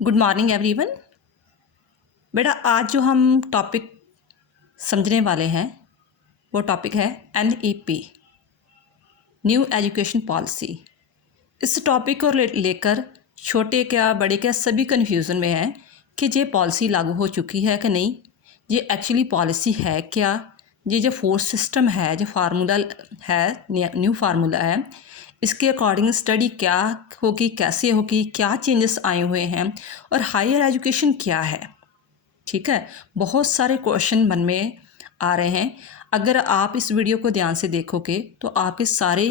Good morning everyone. बेटा आज जो हम टॉपिक समझने वाले हैं वो टॉपिक है NEP, न्यू एजुकेशन पॉलिसी। इस टॉपिक को लेकर छोटे क्या बड़े क्या सभी कन्फ्यूज़न में हैं कि ये पॉलिसी लागू हो चुकी है कि नहीं, ये एक्चुअली पॉलिसी है क्या, ये जो फोर्स सिस्टम है, जो फार्मूला है, न्यू फार्मूला है, इसके अकॉर्डिंग स्टडी क्या होगी, कैसे होगी, क्या चेंजेस आए हुए हैं और हायर एजुकेशन क्या है। ठीक है, बहुत सारे क्वेश्चन मन में आ रहे हैं। अगर आप इस वीडियो को ध्यान से देखोगे तो आपके सारे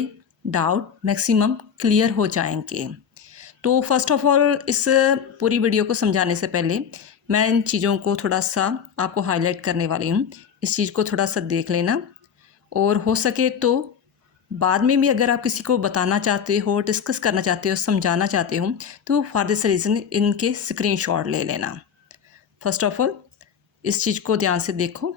डाउट मैक्सिमम क्लियर हो जाएंगे। तो फर्स्ट ऑफ ऑल इस पूरी वीडियो को समझाने से पहले मैं इन चीज़ों को थोड़ा सा आपको हाईलाइट करने वाली हूँ। इस चीज़ को थोड़ा सा देख लेना और हो सके तो बाद में भी अगर आप किसी को बताना चाहते हो, डिस्कस करना चाहते हो, समझाना चाहते हो तो फॉर दिस रीज़न इनके स्क्रीनशॉट ले लेना। फर्स्ट ऑफ ऑल इस चीज़ को ध्यान से देखो।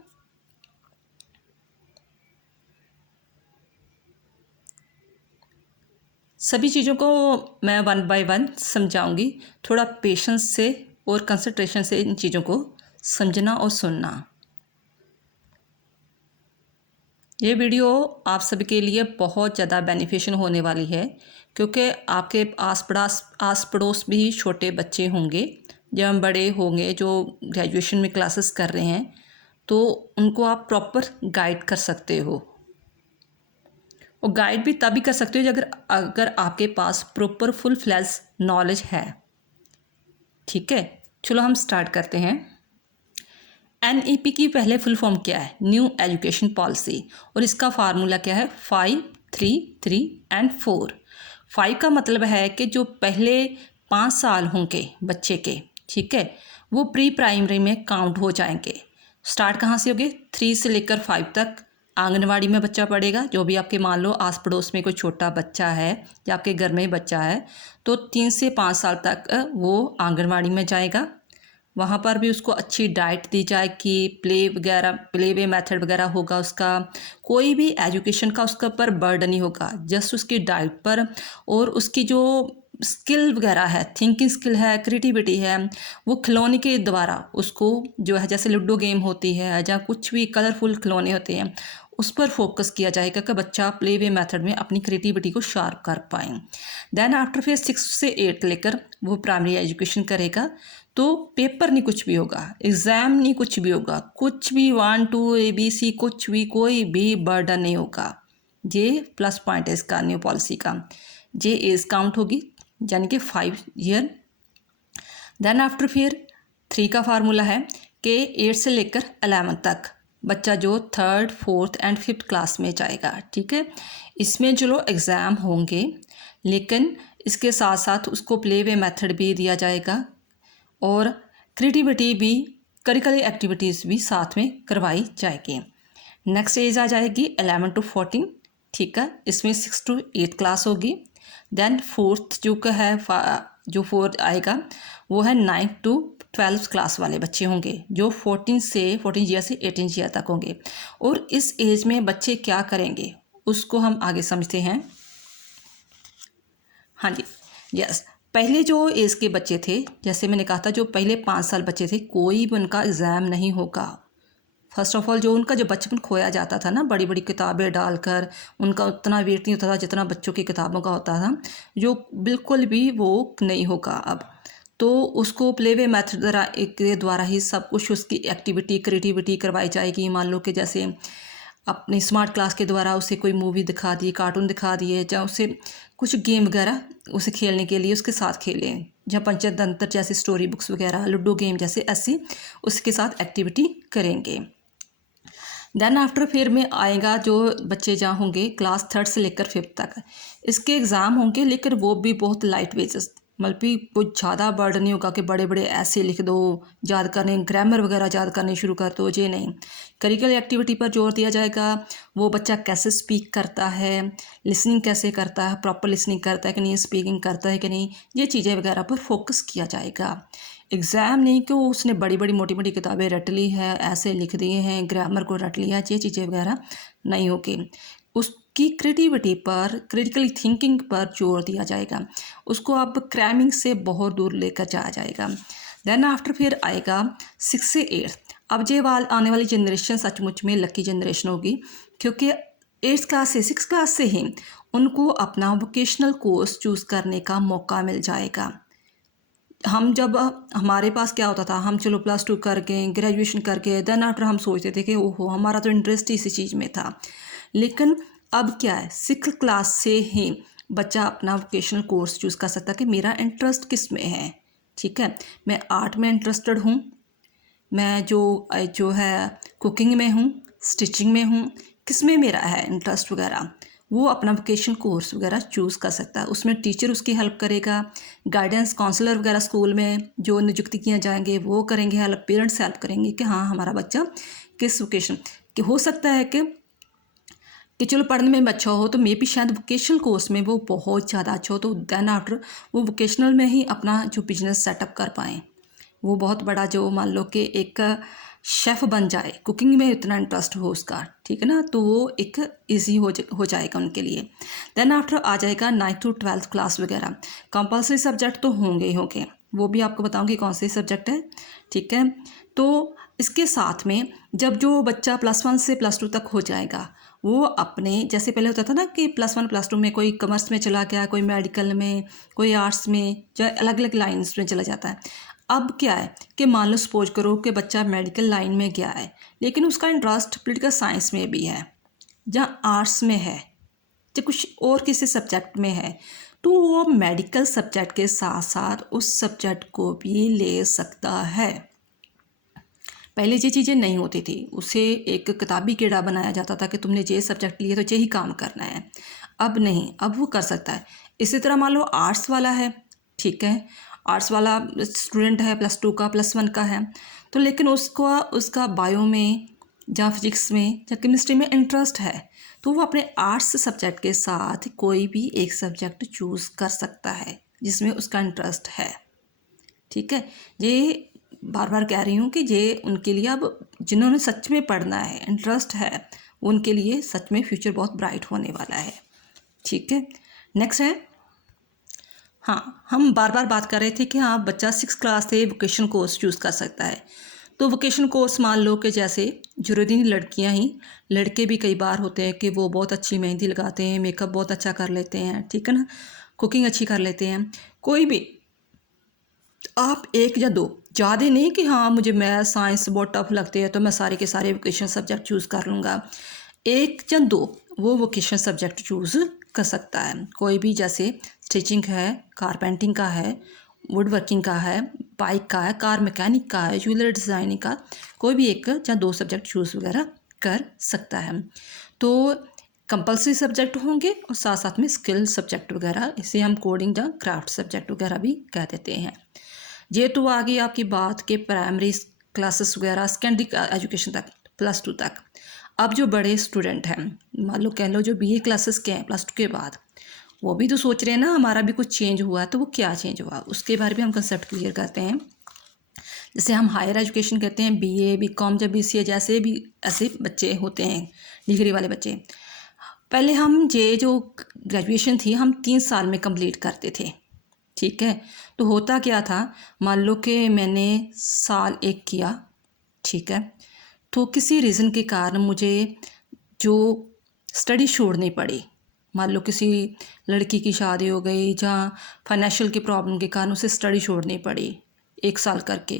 सभी चीज़ों को मैं वन बाय वन समझाऊंगी। थोड़ा पेशेंस से और कंसंट्रेशन से इन चीज़ों को समझना और सुनना। ये वीडियो आप सभी के लिए बहुत ज़्यादा बेनिफिशियल होने वाली है, क्योंकि आपके आस पड़ोस भी छोटे बच्चे होंगे, जब बड़े होंगे जो ग्रेजुएशन में क्लासेस कर रहे हैं, तो उनको आप प्रॉपर गाइड कर सकते हो। और गाइड भी तभी कर सकते हो अगर अगर आपके पास प्रॉपर फुल फ्लैज नॉलेज है। ठीक है, चलो हम स्टार्ट करते हैं। NEP की पहले फुल फॉर्म क्या है? New education policy. और इसका फार्मूला क्या है? 5, 3, 3 एंड 4। 5 का मतलब है कि जो पहले 5 साल होंगे बच्चे के, ठीक है, वो प्री प्राइमरी में काउंट हो जाएंगे। स्टार्ट कहाँ से होगे? 3 से लेकर 5 तक आंगनवाड़ी में बच्चा पढ़ेगा। जो भी आपके मान लो आस पड़ोस में कोई छोटा बच्चा है या आपके घर में ही बच्चा है, तो 3 से 5 साल तक वो आंगनवाड़ी में जाएगा। वहाँ पर भी उसको अच्छी डाइट दी जाएगी, प्ले वे मेथड वगैरह होगा उसका। कोई भी एजुकेशन का उसके ऊपर बर्डन नहीं होगा, जस्ट उसकी डाइट पर और उसकी जो स्किल वगैरह है, थिंकिंग स्किल है, क्रिएटिविटी है, वो खिलौने के द्वारा उसको जो है, जैसे लूडो गेम होती है या कुछ भी कलरफुल खिलौने होते हैं, उस पर फोकस किया जाएगा कि बच्चा प्ले वे मेथड में अपनी क्रिएटिविटी को शार्प कर पाए। देन आफ्टर फिर 6 से 8 लेकर वो प्राइमरी एजुकेशन करेगा। तो पेपर नहीं कुछ भी होगा, एग्ज़ाम नहीं कुछ भी होगा, कुछ भी 1 2 ABC कुछ भी, कोई भी बर्डन नहीं होगा। ये प्लस पॉइंट है इसका न्यू पॉलिसी का। ये एज काउंट होगी, यानी कि 5 ईयर। देन आफ्टर फिर 3 का फार्मूला है कि 8 से लेकर 11 तक बच्चा जो 3rd 4th and 5th class में जाएगा। ठीक है, इसमें चलो एग्ज़ाम होंगे, लेकिन इसके साथ साथ उसको प्ले वे मेथड भी दिया जाएगा और क्रिएटिविटी भी, करिकुलर एक्टिविटीज़ भी साथ में करवाई जाएगी। नेक्स्ट एज आ जाएगी 11 to 14। ठीक है, इसमें 6 to 8 क्लास होगी। देन 4th जो का है, जो 4th आएगा वो है 9 to 12 क्लास वाले बच्चे होंगे, जो 14 ईयर से 18 ईयर तक होंगे। और इस एज में बच्चे क्या करेंगे उसको हम आगे समझते हैं। हाँ जी, यस, पहले जो एज के बच्चे थे, जैसे मैंने कहा था, जो पहले 5 साल बच्चे थे, कोई भी उनका एग्ज़ाम नहीं होगा। फर्स्ट ऑफ ऑल जो उनका जो बचपन खोया जाता था ना, बड़ी बड़ी किताबें डालकर, उनका उतना वेट नहीं होता था जितना बच्चों की किताबों का होता था, जो बिल्कुल भी वो नहीं होगा अब। तो उसको प्ले वे मेथड के द्वारा ही सब कुछ उसकी एक्टिविटी, क्रिएटिविटी करवाई जाएगी। मान लो कि जैसे अपनी स्मार्ट क्लास के द्वारा उसे कोई मूवी दिखा दी, कार्टून दिखा दिए, या उसे कुछ गेम वगैरह उसे खेलने के लिए उसके साथ खेलें, या पंचतंत्र जैसी स्टोरी बुक्स वगैरह, लूडो गेम जैसे, ऐसी उसके साथ एक्टिविटी करेंगे। देन आफ्टर फिर में आएगा जो बच्चे जहाँ होंगे क्लास 3rd से लेकर 5th तक, इसके एग्ज़ाम होंगे, लेकिन वो भी बहुत लाइट वेजेस, मतलब कि कुछ ज़्यादा बर्डन नहीं होगा कि बड़े बड़े ऐसे लिख दो, याद करने, ग्रामर वगैरह याद करने शुरू कर दो। ये नहीं, करिकुलर एक्टिविटी पर जोर दिया जाएगा। वो बच्चा कैसे स्पीक करता है, लिसनिंग कैसे करता है, प्रॉपर लिसनिंग करता है कि नहीं, स्पीकिंग करता है कि नहीं, ये चीज़ें वगैरह पर फोकस किया जाएगा। एग्ज़ाम नहीं कि वो उसने बड़ी बड़ी मोटी मोटी किताबें रट ली है, ऐसे लिख दिए हैं, ग्रामर को रट लिया, ये चीज़ें वगैरह नहीं होगी। उस उसकी क्रिएटिविटी पर, क्रिटिकली थिंकिंग पर जोर दिया जाएगा, उसको अब क्रैमिंग से बहुत दूर लेकर जाया जाएगा। देन आफ्टर फिर आएगा 6 से 8। अब ये आने वाली जनरेशन सचमुच में लकी जनरेशन होगी, क्योंकि 8th क्लास से 6th क्लास से ही उनको अपना वोकेशनल कोर्स चूज़ करने का मौका मिल जाएगा। हम जब हमारे पास क्या होता था, हम चलो +2 करके ग्रेजुएशन करके देन आफ्टर हम सोचते थे कि ओहो हमारा तो इंटरेस्ट इसी चीज़ में था। लेकिन अब क्या है, 6th क्लास से ही बच्चा अपना वोकेशनल कोर्स चूज़ कर सकता है कि मेरा इंटरेस्ट किस में है। ठीक है, मैं आर्ट में इंटरेस्टेड हूँ, मैं जो है कुकिंग में हूँ, स्टिचिंग में हूँ, किस में मेरा है इंटरेस्ट वगैरह, वो अपना वोकेशनल कोर्स वगैरह चूज़ कर सकता है। उसमें टीचर उसकी हेल्प करेगा, गाइडेंस काउंसलर वगैरह स्कूल में जो नियुक्त किए जाएंगे वो करेंगे हेल्प, पेरेंट्स हेल्प करेंगे कि हाँ हमारा बच्चा किस वोकेशन कि हो सकता है कि चलो पढ़ने में अच्छा हो तो मे भी शायद वोकेशनल कोर्स में वो बहुत ज़्यादा अच्छा हो, तो देन आफ्टर वो वोकेशनल में ही अपना जो बिजनेस सेटअप कर पाएँ, वो बहुत बड़ा जो मान लो कि एक शेफ़ बन जाए, कुकिंग में इतना इंटरेस्ट हो उसका, ठीक है ना, तो वो एक इजी हो जाएगा उनके लिए। देन आफ्टर आ जाएगा 9th to 12th क्लास वगैरह। कंपलसरी सब्जेक्ट तो होंगे ही होंगे, वो भी आपको बताऊंगी कौन से सब्जेक्ट है। ठीक है, तो इसके साथ में जब जो बच्चा +1 से +2 तक हो जाएगा, वो अपने जैसे पहले होता था ना कि +1 +2 में कोई कॉमर्स में चला गया, कोई मेडिकल में, कोई आर्ट्स में, जो अलग अलग लाइन्स में चला जाता है। अब क्या है कि मान लो सपोज करो कि बच्चा मेडिकल लाइन में गया है, लेकिन उसका इंटरेस्ट पॉलिटिकल साइंस में भी है, जहाँ आर्ट्स में है, या कुछ और किसी सब्जेक्ट में है, तो वो मेडिकल सब्जेक्ट के साथ साथ उस सब्जेक्ट को भी ले सकता है। पहले ये चीज़ें नहीं होती थी, उसे एक किताबी कीड़ा बनाया जाता था कि तुमने ये सब्जेक्ट लिया तो यही काम करना है। अब नहीं, अब वो कर सकता है। इसी तरह मान लो आर्ट्स वाला है, ठीक है, आर्ट्स वाला स्टूडेंट है, +2 का +1 का है, तो लेकिन उसका बायो में या फिजिक्स में या केमिस्ट्री में इंटरेस्ट है, तो वो अपने आर्ट्स सब्जेक्ट के साथ कोई भी एक सब्जेक्ट चूज़ कर सकता है जिसमें उसका इंटरेस्ट है। ठीक है, ये बार बार कह रही हूँ कि ये उनके लिए, अब जिन्होंने सच में पढ़ना है, इंटरेस्ट है, उनके लिए सच में फ्यूचर बहुत ब्राइट होने वाला है। ठीक है, नेक्स्ट है, हाँ हम बार बार बात कर रहे थे कि हाँ बच्चा 6th क्लास से वोकेशनल कोर्स चूज़ कर सकता है। तो वोकेशनल कोर्स मान लो कि जैसे जरूरी नहीं लड़कियां ही, लड़के भी कई बार होते हैं कि वो बहुत अच्छी मेहंदी लगाते हैं, मेकअप बहुत अच्छा कर लेते हैं, ठीक है ना, कुकिंग अच्छी कर लेते हैं, कोई भी आप 1 या 2, ज़्यादा नहीं कि हाँ मुझे मैथ साइंस बहुत टफ लगते हैं तो मैं सारे के सारे वोकेशनल सब्जेक्ट चूज़ कर लूँगा। 1 या 2 वो वोकेशनल सब्जेक्ट चूज़ कर सकता है, कोई भी, जैसे स्टिचिंग है, कारपेंटिंग का है, वुड वर्किंग का है, बाइक का है, कार मैकेनिक का है, ज्वेलरी डिज़ाइनिंग का, कोई भी 1 या 2 सब्जेक्ट चूज़ वगैरह कर सकता है। तो कंपलसरी सब्जेक्ट होंगे और साथ साथ में स्किल सब्जेक्ट वगैरह, इसे हम कोडिंग या क्राफ्ट सब्जेक्ट वगैरह भी कह देते हैं। ये तो आ गई आपकी बात के प्राइमरी क्लासेस वगैरह, सेकेंडरी एजुकेशन तक, +2 तक। अब जो बड़े स्टूडेंट हैं, मान लो कह लो जो BA क्लासेस के हैं +2 के बाद, वो भी तो सोच रहे हैं ना हमारा भी कुछ चेंज हुआ है, तो वो क्या चेंज हुआ उसके बारे में हम कंसेप्ट क्लियर करते हैं। जैसे हम हायर एजुकेशन कहते हैं BA BCom या BCA, जैसे भी ऐसे बच्चे होते हैं डिग्री वाले बच्चे, पहले हम ये जो ग्रेजुएशन थी हम 3 साल में कंप्लीट करते थे। ठीक है, तो होता क्या था, मान लो कि मैंने साल 1 किया, ठीक है, तो किसी रीज़न के कारण मुझे जो स्टडी छोड़नी पड़ी, मान लो किसी लड़की की शादी हो गई या फाइनेंशियल की प्रॉब्लम के कारण उसे स्टडी छोड़नी पड़ी 1 साल करके,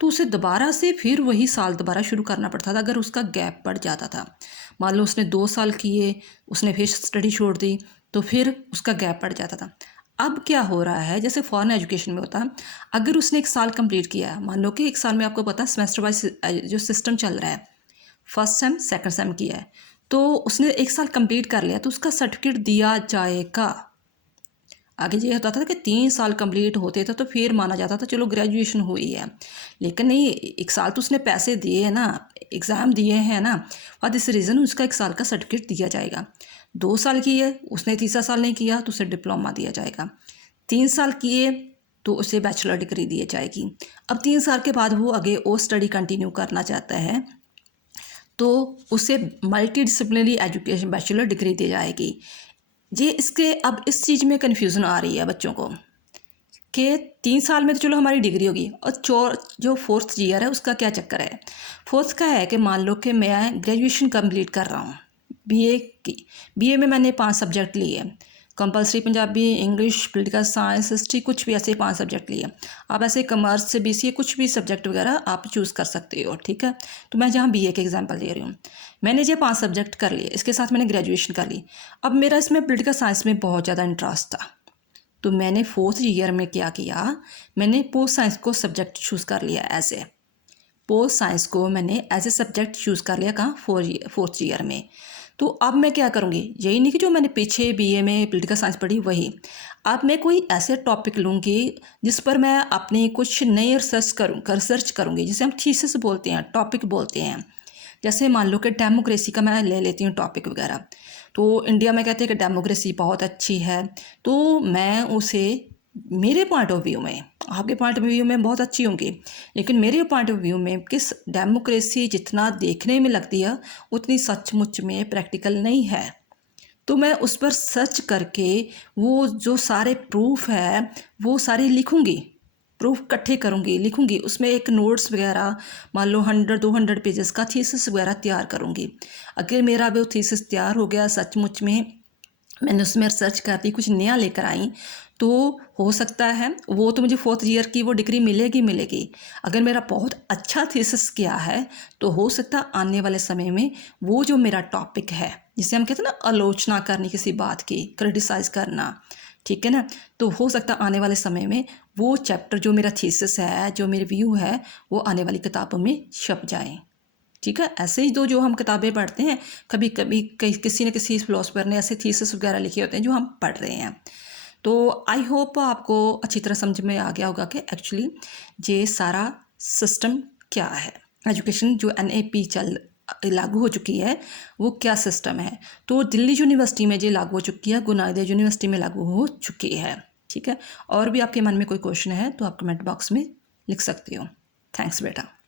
तो उसे दोबारा से फिर वही साल दोबारा शुरू करना पड़ता था अगर उसका गैप पड़ जाता था। मान लो उसने 2 साल किए, उसने फिर स्टडी छोड़ दी, तो फिर उसका गैप पड़ जाता था। अब क्या हो रहा है, जैसे फॉरेन एजुकेशन में होता है, अगर उसने 1 साल कंप्लीट किया, मान लो कि 1 साल में आपको पता है सेमेस्टर वाइज जो सिस्टम चल रहा है, फर्स्ट सेम सेकंड सेम किया है, तो उसने 1 साल कंप्लीट कर लिया तो उसका सर्टिफिकेट दिया जाएगा। आगे ये होता था कि 3 साल कंप्लीट होते थे तो फिर माना जाता था चलो ग्रेजुएशन हुई है, लेकिन नहीं, 1 साल तो उसने पैसे दिए हैं ना, एग्ज़ाम दिए हैं ना, और इस रीज़न उसका 1 साल का सर्टिफिकेट दिया जाएगा। 2 साल किए, उसने तीसरा साल नहीं किया तो उसे डिप्लोमा दिया जाएगा। 3 साल किए तो उसे बैचलर डिग्री दी जाएगी। अब 3 साल के बाद वो आगे और स्टडी कंटिन्यू करना चाहता है तो उसे multi disciplinary education bachelor degree दी जाएगी। ये इसके अब इस चीज़ में कन्फ्यूज़न आ रही है बच्चों को कि 3 साल में तो चलो हमारी डिग्री होगी, और जो 4th ईयर है उसका क्या चक्कर है। 4th का है कि मान लो कि मैं ग्रेजुएशन कंप्लीट कर रहा हूँ बीए की। बीए में मैंने 5 सब्जेक्ट लिए, compulsory Punjabi, English, political science, history, कुछ भी ऐसे 5 सब्जेक्ट लिए। आप ऐसे कॉमर्स से बीसीए कुछ भी सब्जेक्ट वगैरह आप चूज़ कर सकते हो, ठीक है। तो मैं जहाँ बीए के एग्जांपल दे रही हूँ, मैंने ये 5 सब्जेक्ट कर लिए, इसके साथ मैंने ग्रेजुएशन कर ली। अब मेरा इसमें पॉलिटिकल साइंस में बहुत ज़्यादा इंटरेस्ट था, तो मैंने 4th ईयर में क्या किया, मैंने पोस्ट साइंस को सब्जेक्ट चूज़ कर लिया पोस्ट साइंस को मैंने एज ए सब्जेक्ट चूज़ कर लिया कहाँ, 4th ईयर में। तो अब मैं क्या करूँगी, यही नहीं कि जो मैंने पीछे बीए में पॉलिटिकल साइंस पढ़ी वही, अब मैं कोई ऐसे टॉपिक लूँगी जिस पर मैं अपनी कुछ नई रिसर्च करूँगी, जिसे हम थीसिस बोलते हैं, टॉपिक बोलते हैं। जैसे मान लो कि डेमोक्रेसी का मैं ले लेती हूँ टॉपिक वगैरह, तो इंडिया में कहते हैं कि डेमोक्रेसी बहुत अच्छी है, तो मैं उसे मेरे पॉइंट ऑफ व्यू में, आपके पॉइंट ऑफ व्यू में बहुत अच्छी होंगी, लेकिन मेरे पॉइंट ऑफ व्यू में किस डेमोक्रेसी जितना देखने में लगती है उतनी सचमुच में प्रैक्टिकल नहीं है। तो मैं उस पर सर्च करके वो जो सारे प्रूफ है वो सारे लिखूँगी, प्रूफ इकट्ठे करूँगी, लिखूँगी, उसमें एक नोट्स वगैरह मान लो 100-200 पेजेस का थीसिस वगैरह तैयार करूँगी। अगर मेरा वो थीसिस तैयार हो गया, सचमुच में मैंने उसमें रिसर्च कर दी, कुछ नया लेकर आई, तो हो सकता है वो तो मुझे 4th ईयर की वो डिग्री मिलेगी। अगर मेरा बहुत अच्छा थीसिस किया है तो हो सकता है आने वाले समय में वो जो मेरा टॉपिक है, जिसे हम कहते हैं ना आलोचना करनी किसी बात की, क्रिटिसाइज़ करना, ठीक है ना, तो हो सकता है आने वाले समय में वो चैप्टर जो मेरा थीसिस है, जो मेरे व्यू है, वो आने वाली किताबों में छप जाएँ। ठीक है, ऐसे ही जो हम किताबें पढ़ते हैं, कभी कभी किसी न किसी फिलोसफर ने ऐसे थीसिस वगैरह लिखे होते हैं जो हम पढ़ रहे हैं। तो आई होप आपको अच्छी तरह समझ में आ गया होगा कि एक्चुअली ये सारा सिस्टम क्या है, एजुकेशन जो NAP लागू हो चुकी है वो क्या सिस्टम है। तो दिल्ली यूनिवर्सिटी में ये लागू हो चुकी है, गुरु नानक देव यूनिवर्सिटी में लागू हो चुकी है, ठीक है। और भी आपके मन में कोई क्वेश्चन है तो आप कमेंट बॉक्स में लिख सकते हो। थैंक्स बेटा।